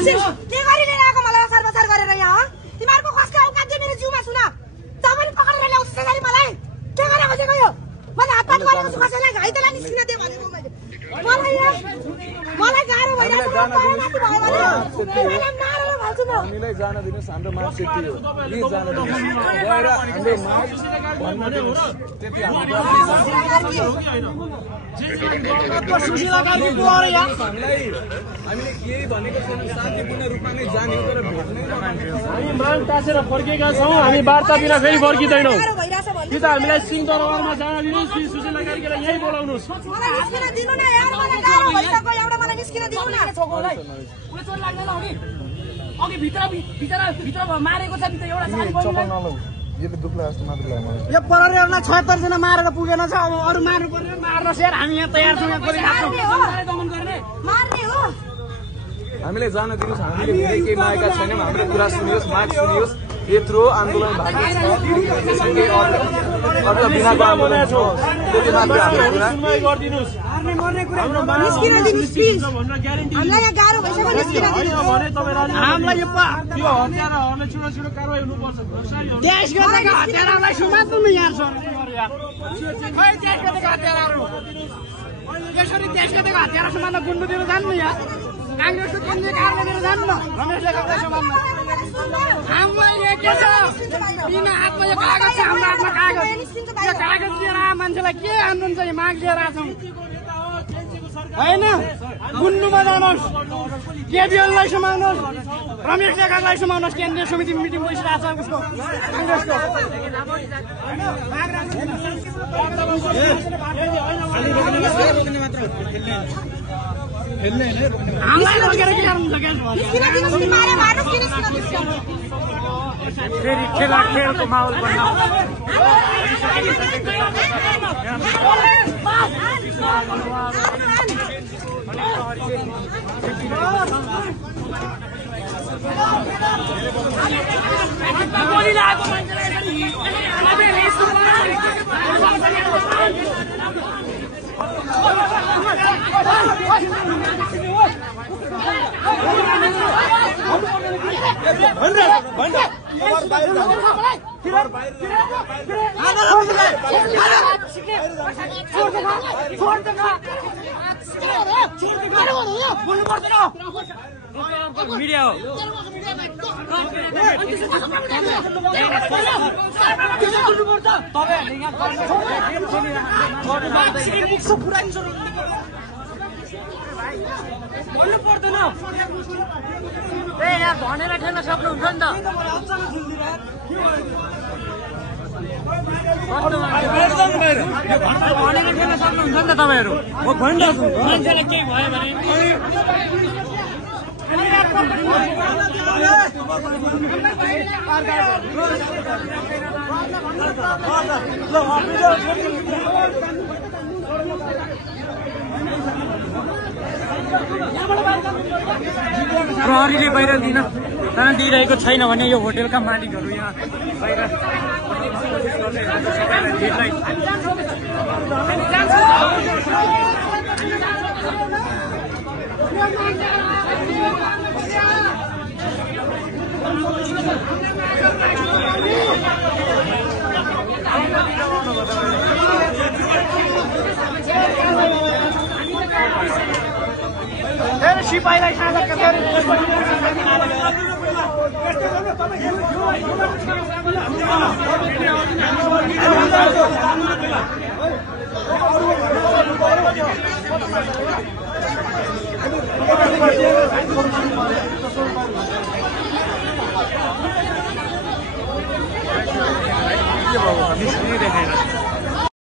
के गरिरहेको आएको मलाई असार बसार गरेर यहाँ तिमीहरूको कसको औकात दे मेरो जिउमा सुन तपाईले पकडेर ल्याउँछ त्यसरी मलाई के गरे खोजेको यो मलाई हातपात गरेको छु कसैलाई घाइतेलाई निस्किन दे भनेको मलाई गाह्रो भइरहेको छ माथि भयो भने मारेर भाल्छु म हामीलाई जान दिनुस् हाम्रो माग त्यति हो यी जान दिनुस् गएर हामीले माग भन्न दिनुस् त्यति हामीले केही भनेको छैन शान्तिपूर्ण रूपमा नै जाने हो तर भेट्नै हामी माग टाँसेर फर्केका छौँ हामी वार्ता बिना फेरि फर्किँदैनौँ कि त हामीलाई सिंहदरबारमा जान दिनुहोस् कि सुशीला कार्कीलाई यही बोलाउनुहोस् अघि भित्र मारेको छ भित्र एउटा यो प्रहरीहरूलाई 76 जना मारेर पुगेन छ अब अरू मार्नु पर्ने मार्नुहोस् यार हामी यहाँ तयार छौँ हामीले जान दिनुहोस् हामीले धेरै केही मागेका छैनौँ हाम्रो कुरा सुनियोस् माग सुनियोस् यत्रो आन्दोलन भएको छ अरू बिनाको आन्दोलन छ त्यति मात्र हाम्रो कुरा गरिदिनुहोस् हामीलाई यहाँ गाह्रो भइसक्यो निस्किन दिनुहोस् हामीलाई यो हत्याराहरूलाई छिटो छिटो कारवाही हुनुपर्छ देश गर्नेका हत्याराहरूलाई समात्नु न यहाँ खै देश गर्नेका हत्याराहरू यसरी देश गर्नेका हत्यारा समात्न गुन्डु दिनु जान्नु यहाँ कांग्रेसको केन्द्रीय कार्यालयतिर जान्नु न रमेशले गर्दै समात्न हामीलाई यो के छ बिना हातमा यो कागज छ हाम्रो हातमा कागज यो कागज लिएर मान्छेलाई के आन्दोलन चाहिँ माग लिएर आछौँ होइन गुन्डुमा जानुहोस् केबिएललाई समाउनुहोस् रमेश लेखकलाई समाउनुहोस् केन्द्रीय समिति मिटिङ बसिरहेको छ उसको कांग्रेसको हामीलाई लगेर के गर्नु फेरि खेला खेलको माहौल बन्न मीडिया हो भन्नु पर्दैन यहाँ भनेर खेल्न सक्नुहुन्छ नि त भनेर खेल्न सक्नुहुन्छ नि त तपाईँहरू म भनिरहेको छु मान्छेलाई केही भयो भने प्रहरीले बाहिर दिन दिइरहेको छैन भने यो होटेलका मालिकहरू यहाँ बाहिर सिपाहीलाई साझा देखाएर